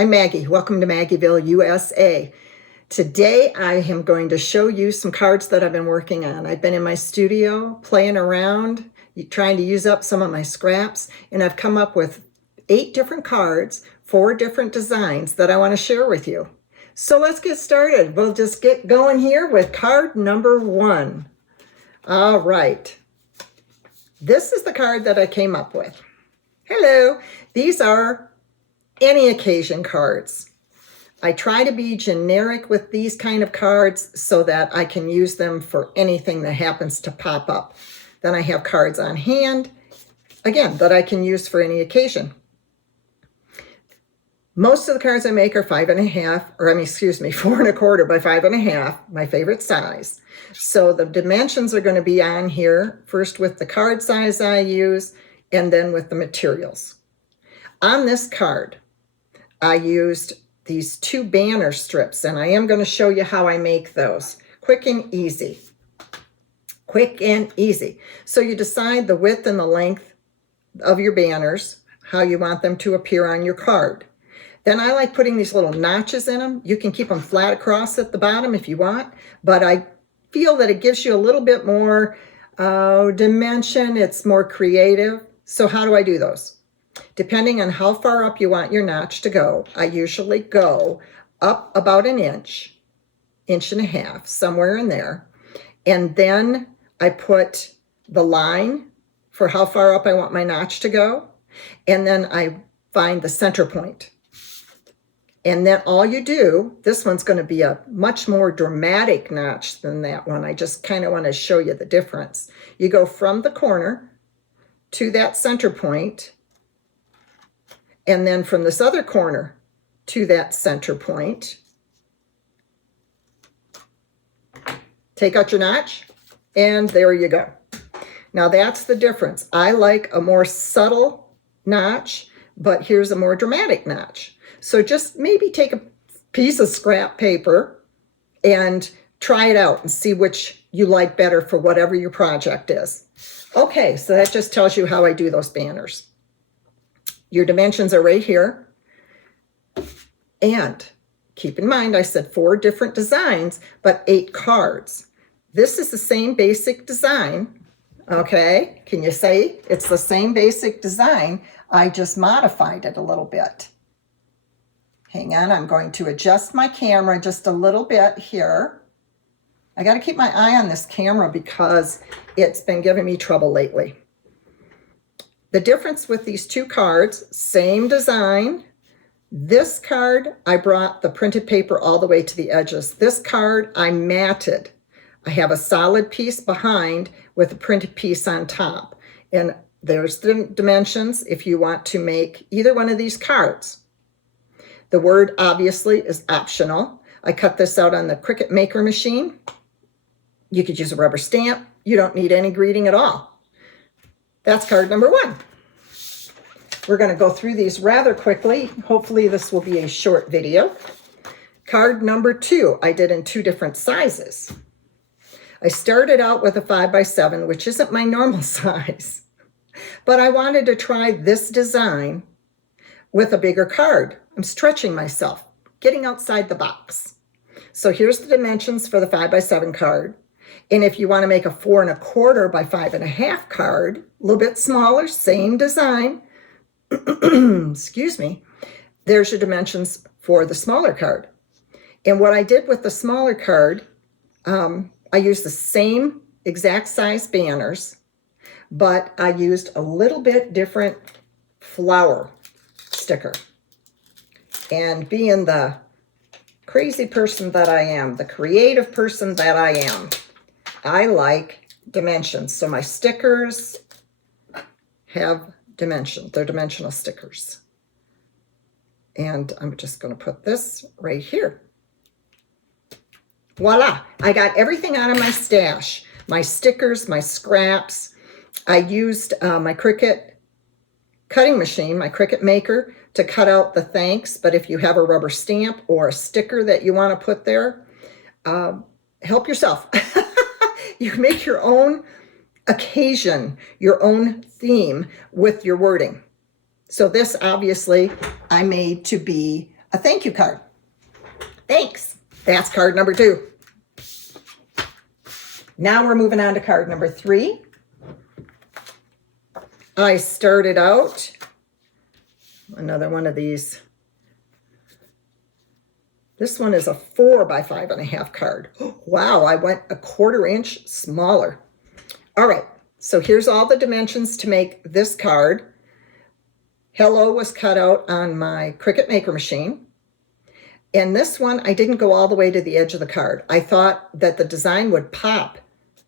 I'm Maggie. Welcome to Maggieville, USA. Today I am going to show you some cards that I've been working on. I've been in my studio playing around, trying to use up some of my scraps, and I've come up with 8 different cards, 4 different designs that I want to share with you. So let's get started. We'll just get going here with card number 1. All right. This is the card that I came up with. Hello. These are any occasion cards. I try to be generic with these kind of cards so that I can use them for anything that happens to pop up. Then I have cards on hand, again, that I can use for any occasion. Most of the cards I make are 4 1/4 by 5 1/2, my favorite size. So the dimensions are going to be on here, first with the card size I use, and then with the materials. On this card, I used these 2 banner strips, and I am going to show you how I make those. Quick and easy. Quick and easy. So you decide the width and the length of your banners, how you want them to appear on your card. Then I like putting these little notches in them. You can keep them flat across at the bottom if you want, but I feel that it gives you a little bit more dimension. It's more creative. So how do I do those? Depending on how far up you want your notch to go, I usually go up about an inch, 1.5 inches, somewhere in there. And then I put the line for how far up I want my notch to go. And then I find the center point. And then all you do, this one's going to be a much more dramatic notch than that one. I just kind of want to show you the difference. You go from the corner to that center point, and then from this other corner to that center point. Take out your notch, and there you go. Now that's the difference. I like a more subtle notch, but here's a more dramatic notch. So just maybe take a piece of scrap paper and try it out and see which you like better for whatever your project is. Okay, so that just tells you how I do those banners. Your dimensions are right here. And keep in mind, I said 4 different designs, but 8 cards. This is the same basic design. Okay, can you say it's the same basic design? I just modified it a little bit. Hang on, I'm going to adjust my camera just a little bit here. I got to keep my eye on this camera because it's been giving me trouble lately. The difference with these 2 cards, same design. This card, I brought the printed paper all the way to the edges. This card, I matted. I have a solid piece behind with a printed piece on top. And there's the dimensions if you want to make either one of these cards. The word obviously is optional. I cut this out on the Cricut Maker machine. You could use a rubber stamp. You don't need any greeting at all. That's card number 1. We're going to go through these rather quickly. Hopefully this will be a short video. Card number 2, I did in 2 different sizes. I started out with a 5 by 7, which isn't my normal size, but I wanted to try this design with a bigger card. I'm stretching myself, getting outside the box. So here's the dimensions for the 5 by 7 card. And if you want to make a 4 1/4 by 5 1/2 card, a little bit smaller, same design, excuse me, there's your dimensions for the smaller card. And what I did with the smaller card, I used the same exact size banners, but I used a little bit different flower sticker. And being the crazy person that I am, the creative person that I am, I like dimensions. So my stickers have dimension. They're dimensional stickers. And I'm just going to put this right here. Voila! I got everything out of my stash. My stickers, my scraps. I used my Cricut cutting machine, my Cricut Maker, to cut out the thanks. But if you have a rubber stamp or a sticker that you want to put there, help yourself. You can make your own occasion, your own theme with your wording. So this obviously I made to be a thank you card. Thanks. That's card number 2. Now we're moving on to card number 3. I started out another one of these. This one is a 4 by 5.5 card. Wow, I went a 1/4 inch smaller. All right, so here's all the dimensions to make this card. Hello was cut out on my Cricut Maker machine. And this one, I didn't go all the way to the edge of the card. I thought that the design would pop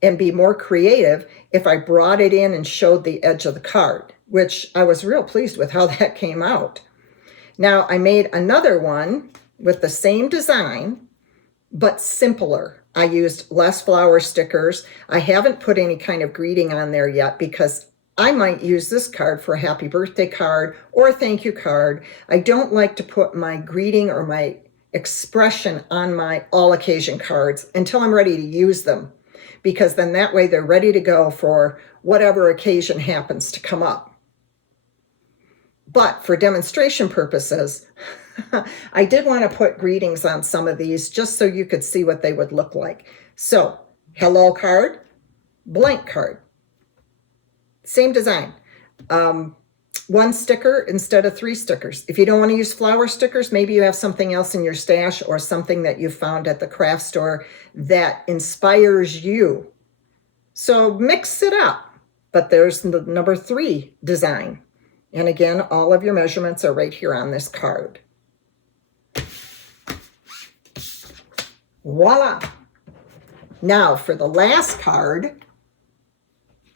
and be more creative if I brought it in and showed the edge of the card, which I was real pleased with how that came out. Now, I made another one with the same design, but simpler. I used less flower stickers. I haven't put any kind of greeting on there yet because I might use this card for a happy birthday card or a thank you card. I don't like to put my greeting or my expression on my all occasion cards until I'm ready to use them, because then that way they're ready to go for whatever occasion happens to come up. But for demonstration purposes, I did want to put greetings on some of these just so you could see what they would look like. So, hello card, blank card. Same design. 1 sticker instead of 3 stickers. If you don't want to use flower stickers, maybe you have something else in your stash or something that you found at the craft store that inspires you. So mix it up. But there's the number 3 design. And again, all of your measurements are right here on this card. Voila! Now for the last card,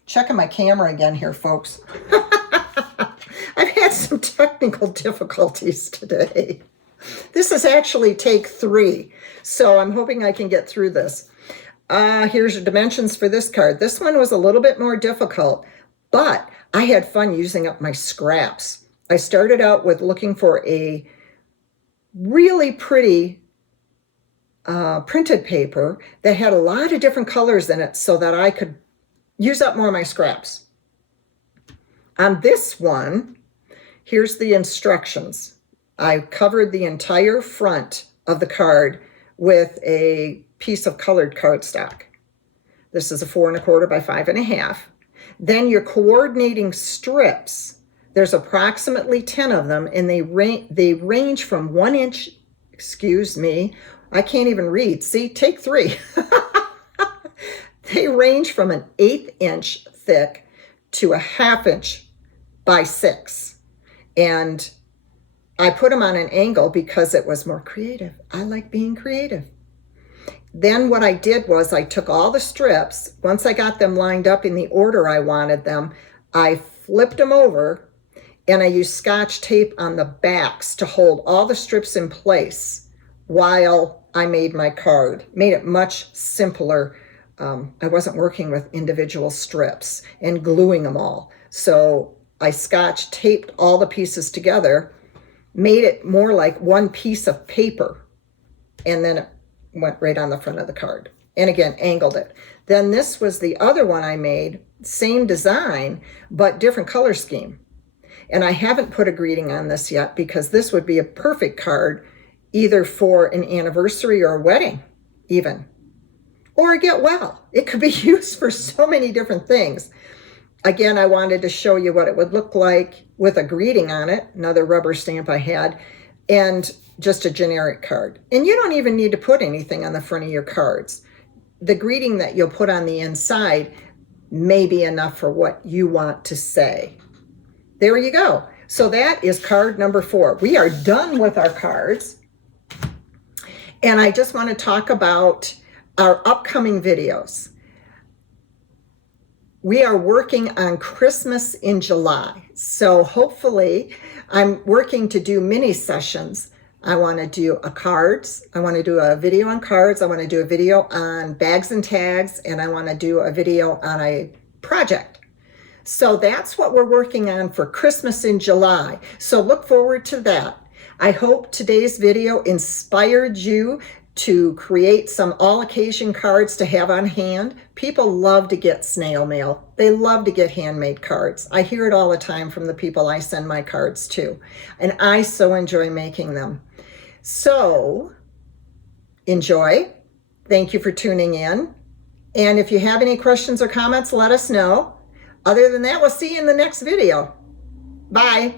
checking my camera again here, folks. I've had some technical difficulties today. This is actually take 3, so I'm hoping I can get through this. Here's your dimensions for this card. This one was a little bit more difficult, but I had fun using up my scraps. I started out with looking for a really pretty printed paper that had a lot of different colors in it so that I could use up more of my scraps. On this one, here's the instructions. I covered the entire front of the card with a piece of colored cardstock. This is a 4 1/4 by 5.5. Then your coordinating strips, there's approximately 10 of them, and they range from 1 inch, excuse me, I can't even read. See, take 3. They range from an 1/8 inch thick to a 1/2 inch by 6. And I put them on an angle because it was more creative. I like being creative. Then what I did was I took all the strips. Once I got them lined up in the order I wanted them, I flipped them over and I used Scotch tape on the backs to hold all the strips in place while I made my card. Made it much simpler. I wasn't working with individual strips and gluing them all. So I Scotch taped all the pieces together, made it more like one piece of paper, and then it went right on the front of the card. And again, angled it. Then this was the other one I made, same design, but different color scheme. And I haven't put a greeting on this yet because this would be a perfect card either for an anniversary or a wedding even, or a get well. It could be used for so many different things. Again, I wanted to show you what it would look like with a greeting on it, another rubber stamp I had, and just a generic card. And you don't even need to put anything on the front of your cards. The greeting that you'll put on the inside may be enough for what you want to say. There you go. So that is card number 4. We are done with our cards. And I just want to talk about our upcoming videos. We are working on Christmas in July. So hopefully I'm working to do mini sessions. I want to do cards. I want to do a video on cards. I want to do a video on bags and tags. And I want to do a video on a project. So that's what we're working on for Christmas in July. So look forward to that. I hope today's video inspired you to create some all-occasion cards to have on hand. People love to get snail mail. They love to get handmade cards. I hear it all the time from the people I send my cards to, and I so enjoy making them. So enjoy. Thank you for tuning in. And if you have any questions or comments, let us know. Other than that, we'll see you in the next video. Bye.